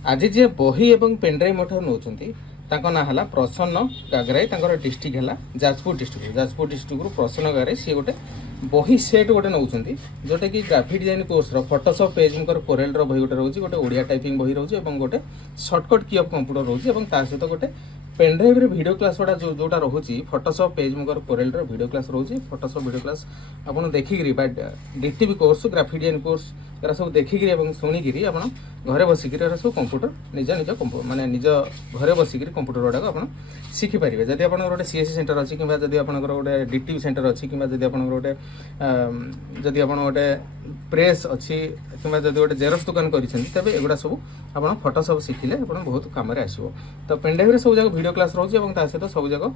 आज जे बही एवं पेनड्राइव मोठा नौकरी ना है प्रसन्न गागराई डिस्ट्रिक्ट है जाजपुर डिस्ट्रिक्ट प्रसन्न गागराई सी गोटे बही सेट गोटे नौ जोटा कि graphic design course Photoshop PageMaker Corel बही गोटे रोचे गोटे ओडिया टाइपिंग बही रोचे गोटे सर्टकट की ऑफ कंप्यूटर रोचे सहित गोटे पेनड्राइव रे वीडियो क्लास गुड़ा जोटा रोचे Photoshop PageMaker Corel video class रोचे फोटोशॉप वीडियो क्लास आप देखिकी DTP course graphic design course एरा सब देखिकी शुणिकी आप घरे बसिक सब कंप्यूटर निज निज माने निज घरे बसिक कंप्यूटर गुड़ाक आप शिखिपारे जदि आप गोटे सीएससी सेंटर अच्छी कि जब आप गोटे डीटीवी सेंटर अच्छी कि जब आप गोटे जदि आप गोटे प्रेस अच्छी कि जब गोटे जेरक्स दुकान कर एगुड़ा सब आप फोटोशॉप शिखिले आप बहुत कम आसो तो पेनड्राइव सब जगह वीडियो क्लास रोचे सहित सब जगह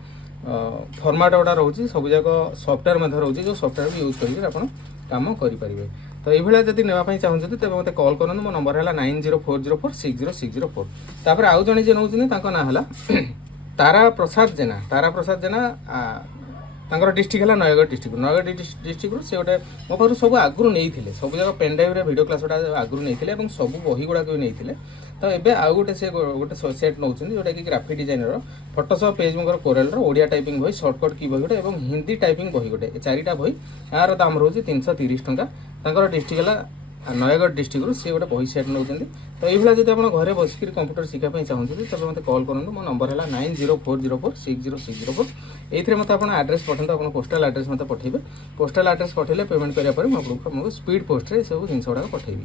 फॉर्मेट गुड़ा रोचे सब जगह सॉफ्टवेयर रोचे जो सॉफ्टवेयर भी यूज कर काम करेंगे तो ये जब नापी चाहते तेज मत कॉल करूँ मो नंबर है 9040460604 तापर आउ जड़े जे नौ ना है तारा प्रसाद जेना डिस्ट्रिक्ट है नयगढ़ डिस्ट्रिक्ट से गोटे मो पाखु सब आगु नहीं सब जगह पेनड्राइव वीडियो क्लास गुड़ा आगु नहीं सब बही गुड़ाक भी नहीं तो ये आउ गोटे से गोटे सेट नौ जोटा कि graphic designer Photoshop PageMaker Corel Odia typing बही सर्टकट की बही गोटे और हिंदी टाइपिंग बही गोटे चारिटा बही यार दाम रोज 330 टंका डिस्ट्रिक्ट है नयगढ़ डिस्ट्रिक्ट सी गोटे बही सेट नौ तो ये जब आप घरे बसिक कंप्यूटर शिखापी चाहते तब मत कॉल करूँ मो नंबर है 9040460604 ये मत आप एड्रेस पठाते आप पोस्टाल एड्रेस मत पठेबे पोस्टाल एड्रेस पठेले पेमेंट कराया मुझे स्पीड पोस्ट सब जिन गुड़ाक पठेबी।